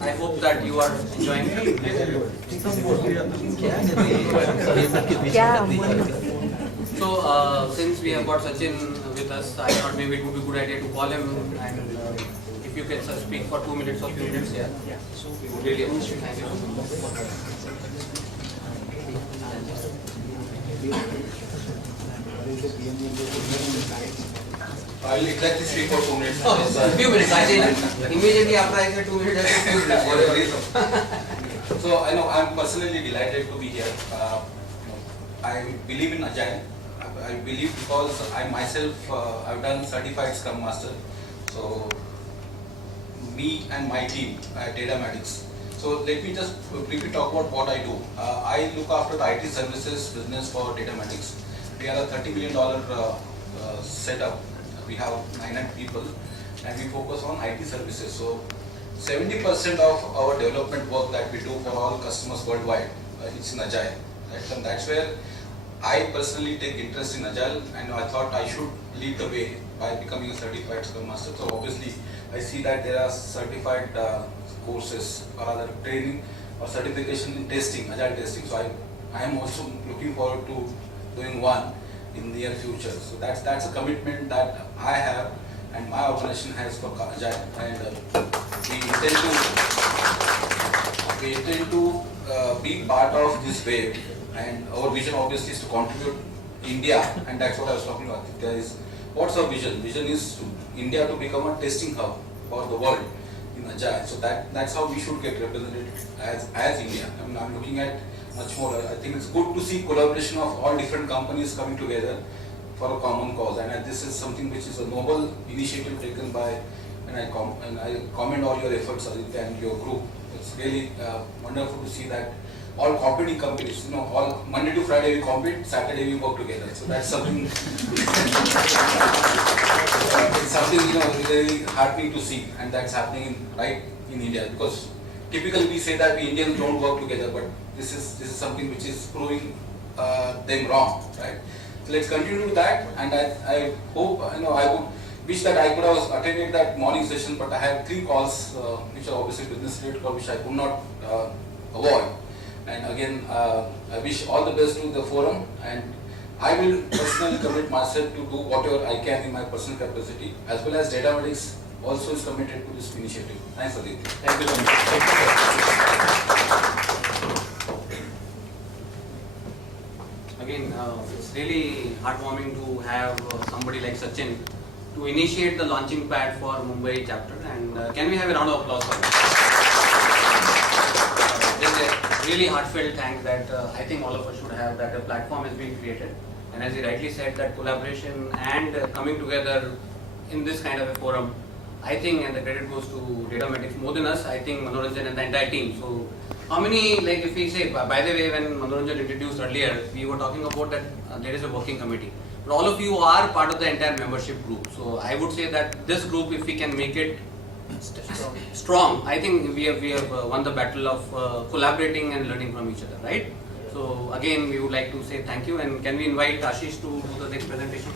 I hope that you are enjoying it. So, since we have got Sachin with us, I thought maybe it would be a good idea to call him, and if you can speak for 2 minutes or 3 minutes here. Really appreciate it. Thank you. I will exactly speak for 2 minutes. Oh, few minutes. I say immediately after I said 2 minutes, I said 2 minutes. Whatever reason. So I know I'm personally delighted to be here. I believe in Agile. I believe because I myself I've done certified Scrum Master. So me and my team at Datamatics. So let me just briefly talk about what I do. I look after the IT services business for Datamatics. We are a $30 million setup. We have 900 people and we focus on IT services. So 70% of our development work that we do for all customers worldwide, it's in Agile. Right? And that's where I personally take interest in Agile, and I thought I should lead the way by becoming a certified Scrum Master. So obviously I see that there are certified courses or other training or certification in testing, Agile testing. So I am also looking forward to doing one in the near future. So that's a commitment that I have and my organization has for Agile, and we intend to be part of this wave, and our vision obviously is to contribute India, and that's what I was talking about. There is, what's our vision? Vision is to India to become a testing hub for the world in Agile. So that's how we should get represented as India. I mean, I'm looking at much more. I think it's good to see collaboration of all different companies coming together for a common cause, and this is something which is a noble initiative taken by, and I commend all your efforts, Aditya, and your group. It's really wonderful to see that all competing companies, all Monday to Friday we compete, Saturday we work together. So that's something, it's something really heartening to see, and that's happening right in India, because typically we say that we Indians don't work together, but this is something which is proving them wrong, right? So let's continue with that, and I hope, I would wish that I could have attended that morning session, but I have 3 calls which are obviously business related calls which I could not avoid. And again, I wish all the best to the forum, and I will personally commit myself to do whatever I can in my personal capacity, as well as Datamatics also is committed to this initiative. Thanks, Aditya. Thank you so much. Again, it's really heartwarming to have somebody like Sachin to initiate the launching pad for Mumbai chapter, and can we have a round of applause for him? Just a really heartfelt thanks that I think all of us should have, that a platform has been created, and as he rightly said, that collaboration and coming together in this kind of a forum, I think, and the credit goes to Datamatics more than us, I think Manoranjan and the entire team. So how many, like if we say, by the way, when Manoranjan introduced earlier, we were talking about that there is a working committee. But all of you are part of the entire membership group. So I would say that this group, if we can make it strong, I think we have won the battle of collaborating and learning from each other, right? So again, we would like to say thank you, and can we invite Ashish to do the next presentation?